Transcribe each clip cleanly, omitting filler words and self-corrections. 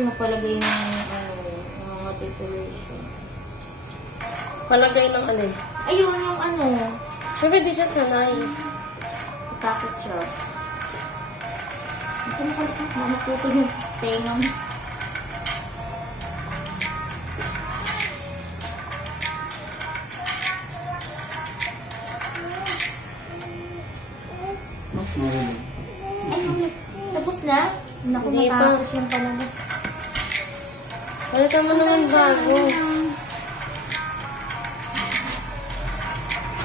kasi mapalagay ng mga titulation. Palagay ng alin. Ayun, yung ano, Siyempre di siya sanay. takot siya. Ito na pala kung maputol yung tenga mo. Ayun, tapos na? Naku, Hindi pa. matapos yung palabas. Palitan mo naman bago.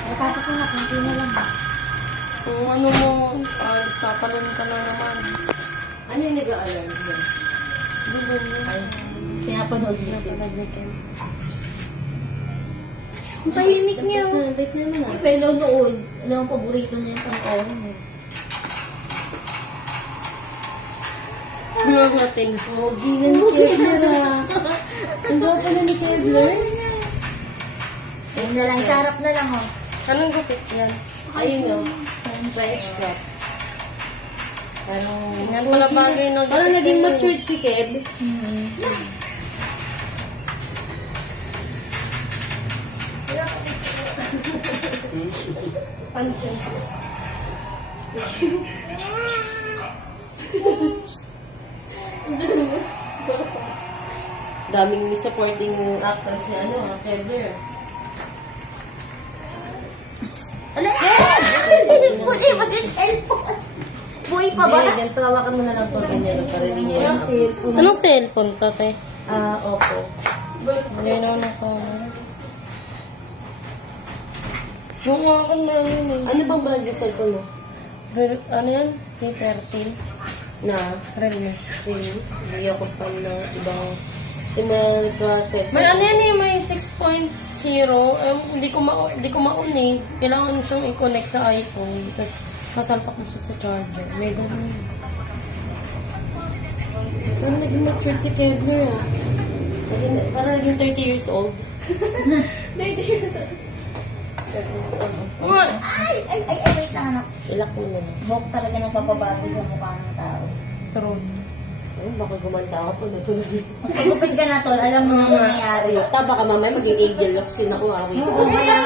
Matapos na, kunti na lang. Kung ano mo, papalun ka na naman. Ano yung nag-aalarm yun? Ay, pinapanood niya. Pinagnikin. Ang tahimik niya. Bait naman ah. Pero noon, alam mo, paborito niya yung pang-on. Ano natin? Pogi na ni Kevler ah. Ang gwapo na ni Kevler. Ayun na lang, sarap na lang oh. Anong gupit yan? Ayun yun. Yung fresh cut. Parang, Yan pala bagay na Parang naging matured si Kev. Daming supporting actors si Kevler. ala! Buti ba yung cellphone? Buhay pa ba? Hindi, ganito, hawakan mo na lang po ganyan para hindi niya yung cellphone. Anong cellphone to, te? Opo. Ngayon naman ako. Yung akin na yun eh. Ano bang brand yung cellphone mo? Ano yan? C13. Na, Realme. hindi ako fan ng ibang simula nagka-cellphone. May ano yan eh, may 6.0. Hindi ko ma-on eh. Kailangan siyang i-connect sa iPhone. Tapos masalpak mo siya sa charger. May ganun. Parang naging matured si Kevler ah. Parang naging 30 years old. 30 years old. What? Ay, wait lang anak. Ilak mo na. Buhok talaga nagpapabago sa mukha ng tao. True. Ay, baka gumanda ako pag natulog. Magpagupit ka na tol, alam mo nang nangyayari. Ayun, baka mamaya maging angel locsin ako awit. Oo, kaya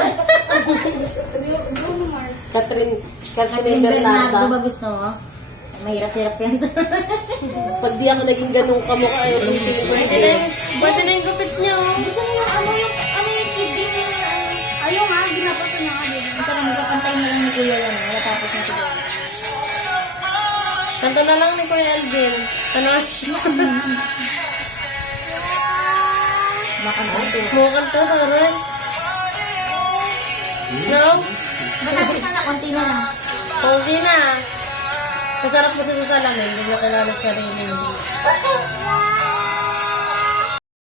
Catherine Catherine Bernardo ba Bernarda. gusto mo? Mahirap-hirap yan. Tapos pag di ako naging ganung kamukha, ay susingin ko si Kevler. Pwede na yung gupit niya. Oh. Gusto mo yung yung sleeve din yung ayaw nga, ginapato niya nga din. Ito lang, magpapantay na lang ni Kuya yan. Wala tapos na siguro. Kanta na lang ni Kuya Alvin. Ano? Makanta ito. Mukanta ka rin. No? Matapos na na, konti na lang. Pogi na. Masarap mo sa salamin. Hindi mo kilala sa sarili mo.